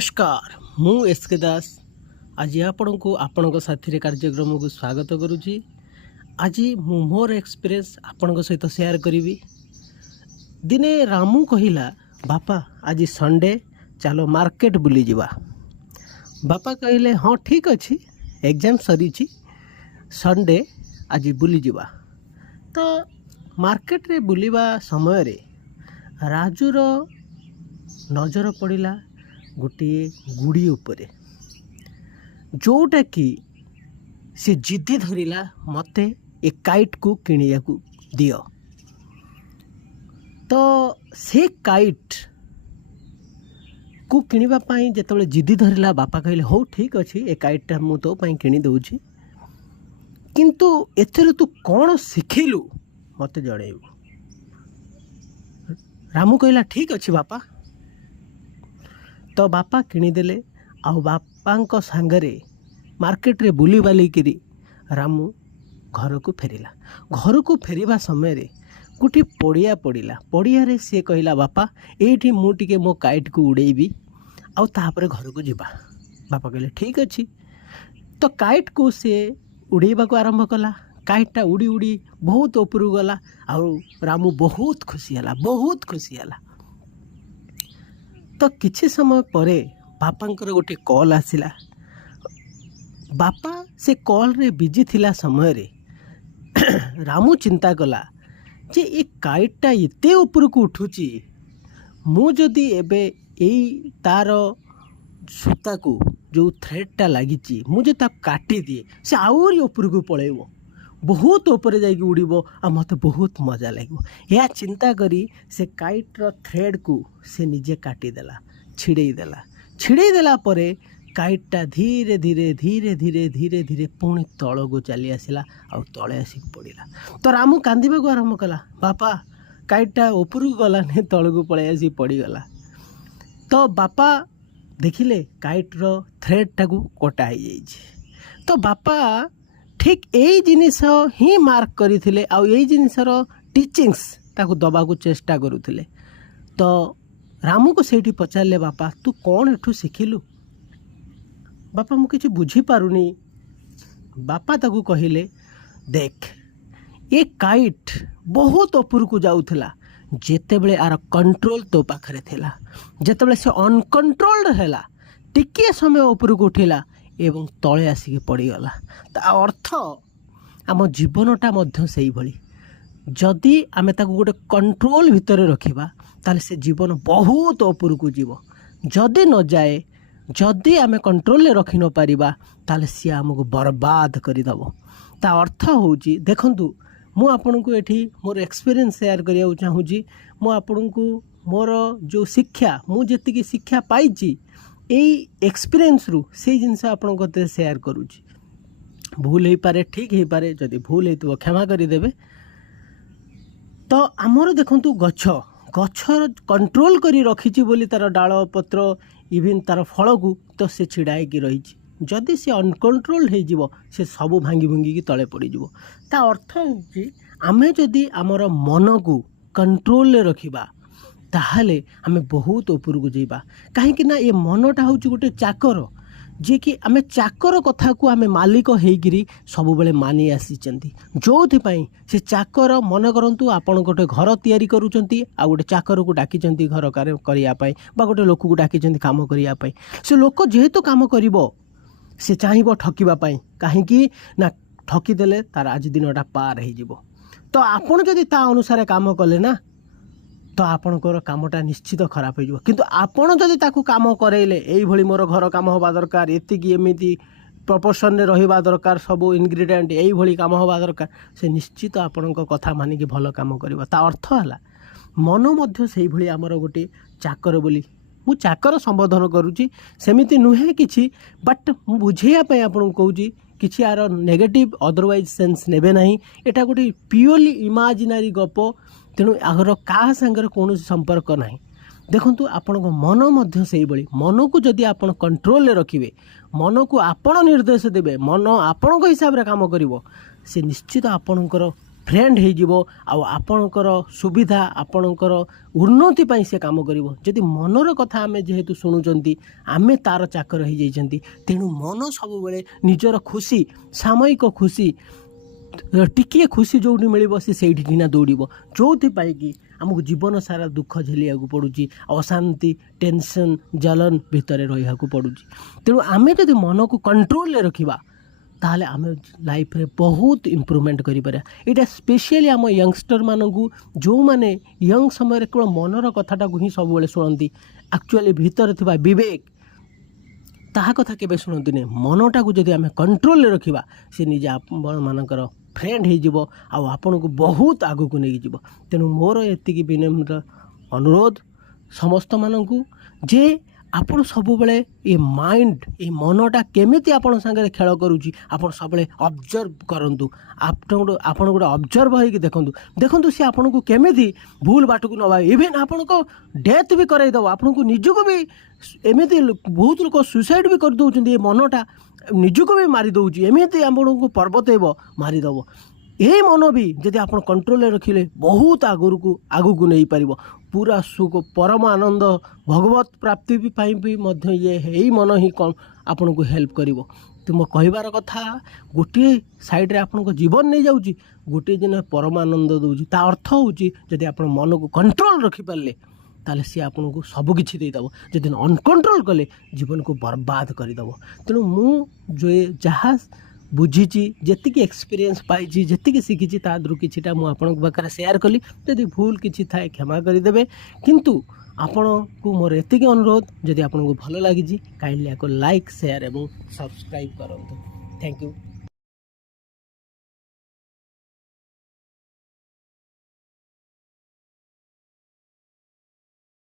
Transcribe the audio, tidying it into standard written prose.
नमस्कार मु एसके दास आज आपण को आपण साथी कार्यक्रम को स्वागत करुच्ची। आज मु मोर एक्सपीरियंस आपण सहित शेयर करी। दिने रामू कहला बापा आज संडे चलो मार्केट बुली जावा। बापा कहले हाँ ठीक अच्छी एग्जाम सरी संडे आज बुली जावा। तो मार्केट रे बुलिबा समय रे राजूर नजर पड़ा गोटे गुड़ी उपरे जोटा कि से जिद्दी धरिला मते ए काइट को किणिया को दियो। तो से काइट को किणवा पाई जेतबेले जिद्दी धरिला बापा कहले हो ठीक अच्छी ए काइटा मु तो पाई किणी दउछि, किंतु एथरे तू कौन शिखिलु मते जणेबु। रामू कहला ठीक अच्छी बापा। तो बापा किणीदेले आ बापा सांगरे मार्केट रे बुली बालिकी रामू घर को फेरिला। घर को फेरिबा समय रे गोटे पड़िया पड़ा पड़िया रे सी कहला बापा एठी मु टिके मो काइट को उड़ेबी आउ तापर घर को जिबा। बापा कहले ठीक अच्छी। तो काइट को सी उड़ेबा को आरंभ कला। काइटा उड़ी उड़ी बहुत ऊपर गला आउ रामू बहुत खुशी हला, बहुत खुशी हला। तो किछि समय परे बापांकर गोटे कॉल आसिला। बापा से कॉल रे बिजी थिला समय रे रामू चिंता कला जे ए काइटा एते ऊपर को उठुची, मु जदि एबे एई तार सूता को जो थ्रेडटा लागिची मुझे ता काटी दिए से आउरी ऊपर को पळेबो, बहुत ऊपर जाइए उड़ीबो आ मते बहुत मजा लगे। यह चिंता करी से काइट्र थ्रेड को से निजे काटी देला, छिड़े देला परे काइटा धीरे धीरे धीरे धीरे धीरे धीरे पुणी तल को चली आसला आ तले आसिक पड़ा। तो रामू कांदिबा को आरंभ कला बापा काइटा ऊपर को गला नहीं तल को पड़े आसी पड़गला। तो बापा देखिले काइट्र थ्रेडटा को कटा हो जाइए। तो बापा ठीक यही जिनिस ही मार्क करथिले आ यही जिनिसर टीचिंग्स ताको दबा को चेष्टा करुथिले। तो रामू को सेठी पचारले बापा तू कौन एठू शिखिलु। बापा मु किछि बुझी पारुनी। बापा ताको कहिले देख ये काइट बहुत ऊपर को जाउथला जेतेबेले आर कंट्रोल तो पाखरे थिला, जेतेबेले से अनकंट्रोल्ड हैला टिके समय ऊपर को उठिला एवं तले आसिक पड़गला। ता अर्थ आम जीवनटा मध्य से भली जदि आमे ताको गोटे कंट्रोल भितर रखिबा ताले से जीवन बहुत ऊपर को जीव। जदि न जाए जदि आमे कंट्रोल ले रखि न पारिबा ताले सी आमको बर्बाद करिदबो। ता अर्थ होउची देखंतु मु आपनको एठी मोर एक्सपीरियंस शेयर करिया चाहूची। मु आपनको मोर जो शिक्षा मु जेतिकी शिक्षा पाइची यही एक्सपीरियंस रु से जिनस आपण को शेयर करुची। भूल हो पारे ठीक हो पारे, जदि भूल हो क्षमा करदेवे। तो आमर देखु गछ गछ कंट्रोल करी रखी बोली तार डाल पत्र इवन तार फल को तो से छिड़ाई रही। जदि से अनकंट्रोल हो से सब भांगी भुंगी की तले पड़ जाव। ता अर्थ होची आमे जदि आमर मन को कंट्रोल रखिबा ताहले आमे बहुत ऊपर को जाइबा। कहीं ना ये मनटा हूँ गोटे चाकर जे कि आमे चाकर कथा को आमे मालिक होइकिरी सब बेले मानी आसीचंती। जोथिपाई से चाकर मन करंतु आपण गोटे घर तैयारी करूचंती आ गोटे चाकर को डाकिचंती घर कार्य करिया पाई बा गोटे लोक को डाकिचंती काम करिया पाई। से लोक जेहेतु काम करिवो से चाहिबो ठकिबा पाई, काहेकि ना ठकी देले तार आज दिनटा पार हो जिवो। तो आपण जदि ता अनुसार काम कले ना तो आपणकर कामटा निश्चित खराब हो। किंतु आपण जदि ताकू काम करेले यही भली मोर घर काम होबा दरकार, एतिकी एमिति प्रपोर्शन रे रहिबा दरकार, सब इनग्रेडिएंट यही भली काम होबा दरकार, से निश्चित आपणक कथा मानिकी भल काम करिवो। ता अर्थ हला मन मध्य सेही भली हमर गोटे चाकर बोली मु चाकर संबोधन करूची, सेमिति नुहे किछि, बट मु बुझेया पय आपन कहूची किछि आर नेगेटिव अदरवाइज सेंस नेबे नहीं। एटा गोटे प्योरली इमेजिनरी गप, तेणु आगर क्या सांगे कौन संपर्क ना। देखु आपण मन मध्य से भली मन को जदि आपण कंट्रोल ले रखिबे, मन को आपण निर्देश देबे, मन आपण हिसाब रे काम करिवो, से निश्चित आपणकर ଫ୍ରେଣ୍ଡ ହେଇଯିବ ଆଉ ଆପଣଙ୍କର ସୁବିଧା ଆପଣଙ୍କର ଉନ୍ନତି ପାଇଁ ସେ କାମ କରିବ। ଯଦି ମନର କଥା ଆମେ ଯେହେତୁ ଶୁଣୁଛନ୍ତି ଆମେ ତା'ର ଚାକର ହେଇଯାଇଛନ୍ତି, ତେଣୁ ମନ ସବୁବେଳେ ନିଜର ଖୁସି, ସାମୟିକ ଖୁସି, ଟିକିଏ ଖୁସି ଯେଉଁଠି ମିଳିବ ସେ ସେଇଠି କିନା ଦୌଡ଼ିବ, ଯେଉଁଥିପାଇଁ କି ଆମକୁ ଜୀବନ ସାରା ଦୁଃଖ ଝେଲିବାକୁ ପଡ଼ୁଛି, ଅଶାନ୍ତି, ଟେନସନ୍, ଜଲନ ଭିତରେ ରହିବାକୁ ପଡ଼ୁଛି। ତେଣୁ ଆମେ ଯଦି ମନକୁ କଣ୍ଟ୍ରୋଲରେ ରଖିବା ତାହେଲେ ଆମେ ଲାଇଫରେ ବହୁତ ଇମ୍ପ୍ରୁଭମେଣ୍ଟ କରିପାରିବା। ଏଇଟା ସ୍ପେଶିଆଲି ଆମ ୟଙ୍ଗଷ୍ଟରମାନଙ୍କୁ, ଯେଉଁମାନେ ୟଙ୍ଗ ସମୟରେ କେବଳ ମନର କଥାଟାକୁ ହିଁ ସବୁବେଳେ ଶୁଣନ୍ତି, ଆକ୍ଚୁଆଲି ଭିତରେ ଥିବା ବିବେକ ତାହା କଥା କେବେ ଶୁଣନ୍ତିନି। ମନଟାକୁ ଯଦି ଆମେ କଣ୍ଟ୍ରୋଲରେ ରଖିବା ସେ ନିଜେ ଆପଣମାନଙ୍କର ଫ୍ରେଣ୍ଡ ହେଇଯିବ ଆଉ ଆପଣଙ୍କୁ ବହୁତ ଆଗକୁ ନେଇକି ଯିବ। ତେଣୁ ମୋର ଏତିକି ବିନମ୍ର ଅନୁରୋଧ ସମସ୍ତମାନଙ୍କୁ ଯେ ଆପଣ ସବୁବେଳେ ଏ ମାଇଣ୍ଡ, ଏ ମନଟା କେମିତି ଆପଣ ସାଙ୍ଗରେ ଖେଳ କରୁଛି ଆପଣ ସବୁବେଳେ ଅବଜର୍ଭ କରନ୍ତୁ। ଆପଣ ଗୋଟେ ଅବଜର୍ଭ ହେଇକି ଦେଖନ୍ତୁ ସେ ଆପଣଙ୍କୁ କେମିତି ଭୁଲ ବାଟକୁ ନେବା, ଇଭେନ୍ ଆପଣଙ୍କ ଡେଥ୍ ବି କରାଇଦେବ, ଆପଣଙ୍କୁ ନିଜକୁ ବି ଏମିତି ବହୁତ ଲୋକ ସୁସାଇଡ଼ ବି କରିଦେଉଛନ୍ତି। ଏ ମନଟା ନିଜକୁ ବି ମାରିଦେଉଛି, ଏମିତି ଆପଣଙ୍କୁ ପର୍ବତେଇବ, ମାରିଦେବ। ଏହି ମନ ବି ଯଦି ଆପଣ କଣ୍ଟ୍ରୋଲରେ ରଖିଲେ ବହୁତ ଆଗକୁ ନେଇପାରିବ। ପୁରା ସୁଖ, ପରମ ଆନନ୍ଦ, ଭଗବତ ପ୍ରାପ୍ତି ପାଇଁ ବି ମଧ୍ୟ ଏଇ ମନ ହିଁ ଆପଣଙ୍କୁ ହେଲ୍ପ କରିବ। ତୁମ କହିବାର କଥା, ଗୋଟିଏ ସାଇଡ଼ରେ ଆପଣଙ୍କ ଜୀବନ ନେଇଯାଉଛି, ଗୋଟିଏ ଦିନ ପରମ ଆନନ୍ଦ ଦେଉଛି। ତା ଅର୍ଥ ହେଉଛି ଯଦି ଆପଣ ମନକୁ କଣ୍ଟ୍ରୋଲ ରଖିପାରିଲେ ତାହେଲେ ସିଏ ଆପଣଙ୍କୁ ସବୁକିଛି ଦେଇଦେବ। ଯଦି ଅନକଣ୍ଟ୍ରୋଲ କଲେ ଜୀବନକୁ ବର୍ବାଦ କରିଦେବ। ତେଣୁ ମୁଁ ଯାହା ବୁଝିଛି, ଯେତିକି ଏକ୍ସପିରିଏନ୍ସ ପାଇଛି, ଯେତିକି ଶିଖିଛି ତା ଦେହରୁ କିଛିଟା ମୁଁ ଆପଣଙ୍କ ପାଖରେ ସେୟାର କଲି। ଯଦି ଭୁଲ କିଛି ଥାଏ କ୍ଷମା କରିଦେବେ, କିନ୍ତୁ ଆପଣଙ୍କୁ ମୋର ଏତିକି ଅନୁରୋଧ, ଯଦି ଆପଣଙ୍କୁ ଭଲ ଲାଗିଛି କାଇଣ୍ଡଲି ଆକୁ ଲାଇକ୍, ସେୟାର ଏବଂ ସବସ୍କ୍ରାଇବ୍ କରନ୍ତୁ। Thank you.